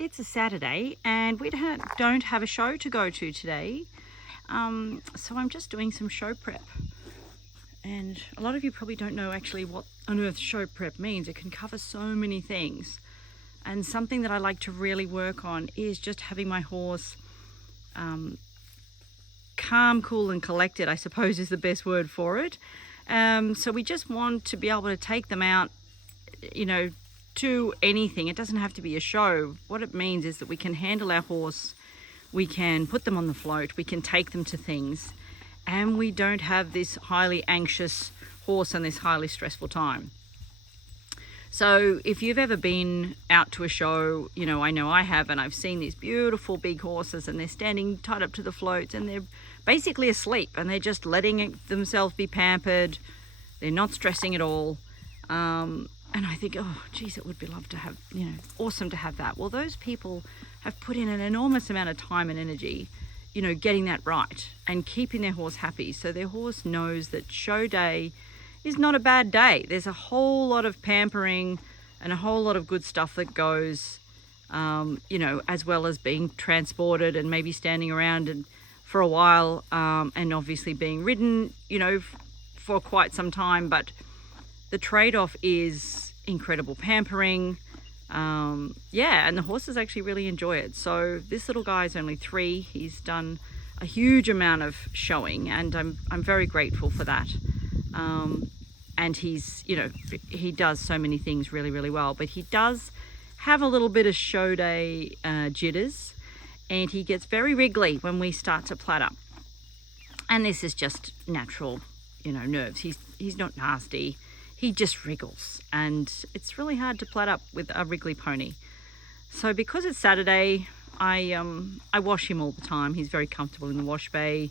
it's a Saturday and we don't have a show to go to today. So I'm just doing some show prep. And a lot of you probably don't know actually what on earth show prep means. It can cover so many things. And something that I like to really work on is just having my horse calm, cool and collected, I suppose is the best word for it. So we just want to be able to take them out, you know, to anything. It doesn't have to be a show. What it means is that we can handle our horse, we can put them on the float, we can take them to things, and we don't have this highly anxious horse and this highly stressful time. So if you've ever been out to a show, you know I have, and I've seen these beautiful big horses and they're standing tied up to the floats and they're basically asleep and they're just letting themselves be pampered. They're not stressing at all. And I think, oh, geez, it would be lovely to have, awesome to have that. Well, those people have put in an enormous amount of time and energy, getting that right and keeping their horse happy. So their horse knows that show day is not a bad day. There's a whole lot of pampering and a whole lot of good stuff that goes, as well as being transported and maybe standing around and for a while, and obviously being ridden, for quite some time. But the trade-off is incredible pampering. And the horses actually really enjoy it. So this little guy is only 3. He's done a huge amount of showing, and I'm very grateful for that. And he's, he does so many things really, really well, but he does have a little bit of show day jitters, and he gets very wriggly when we start to plat up. And this is just natural, nerves. He's not nasty. He just wriggles, and it's really hard to plat up with a wriggly pony. So because it's Saturday, I wash him all the time. He's very comfortable in the wash bay,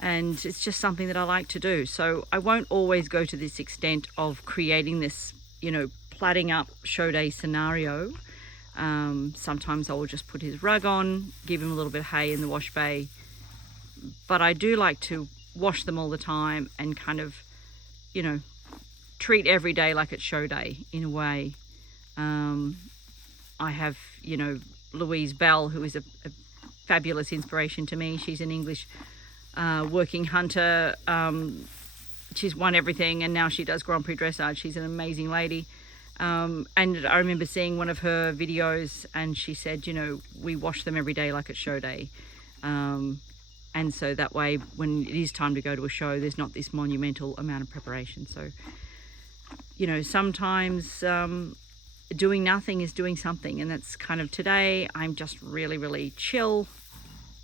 and it's just something that I like to do. So I won't always go to this extent of creating this, platting up show day scenario. Sometimes I will just put his rug on, give him a little bit of hay in the wash bay. But I do like to wash them all the time and kind of, treat every day like it's show day in a way. I have, Louise Bell, who is a fabulous inspiration to me. She's an English working hunter. She's won everything, and now she does Grand Prix dressage. She's an amazing lady. And I remember seeing one of her videos, and she said, we wash them every day like it's show day. And so that way, when it is time to go to a show, there's not this monumental amount of preparation. So, sometimes doing nothing is doing something, and that's kind of today. I'm just really, really chill,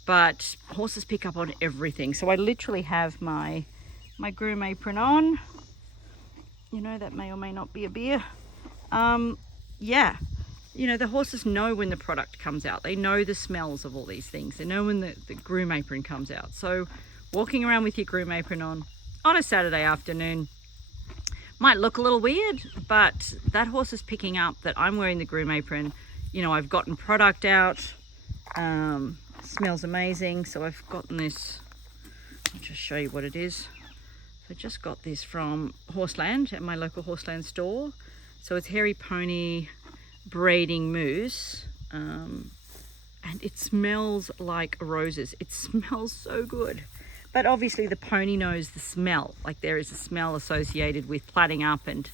but horses pick up on everything. So I literally have my groom apron on. That may or may not be a beer. The horses know when the product comes out. They know the smells of all these things. They know when the groom apron comes out. So walking around with your groom apron on a Saturday afternoon might look a little weird, but that horse is picking up that I'm wearing the groom apron. I've gotten product out. Smells amazing. So I've gotten this. I'll just show you what it is. So I just got this from Horseland at my local Horseland store. So it's hairy pony braiding mousse, and it smells like roses. It smells so good. But obviously the pony knows the smell. Like there is a smell associated with plaiting up and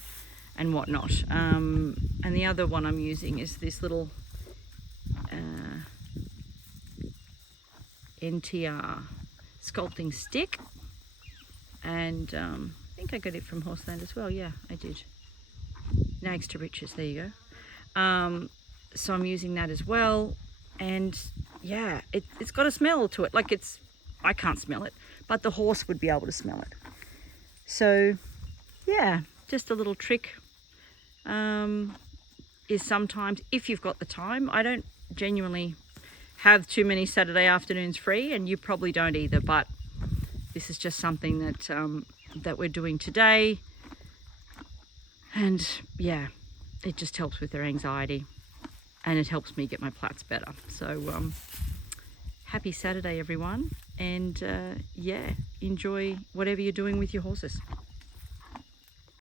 whatnot. And the other one I'm using is this little NTR sculpting stick. And I think I got it from Horseland as well. Yeah, I did. Nags to riches, there you go. So I'm using that as well. And yeah, it's got a smell to it. Like I can't smell it, but the horse would be able to smell it. So yeah, just a little trick is sometimes, if you've got the time. I don't genuinely have too many Saturday afternoons free, and you probably don't either, but this is just something that we're doing today. And yeah, it just helps with their anxiety, and it helps me get my plats better. So happy Saturday, everyone. And yeah, enjoy whatever you're doing with your horses.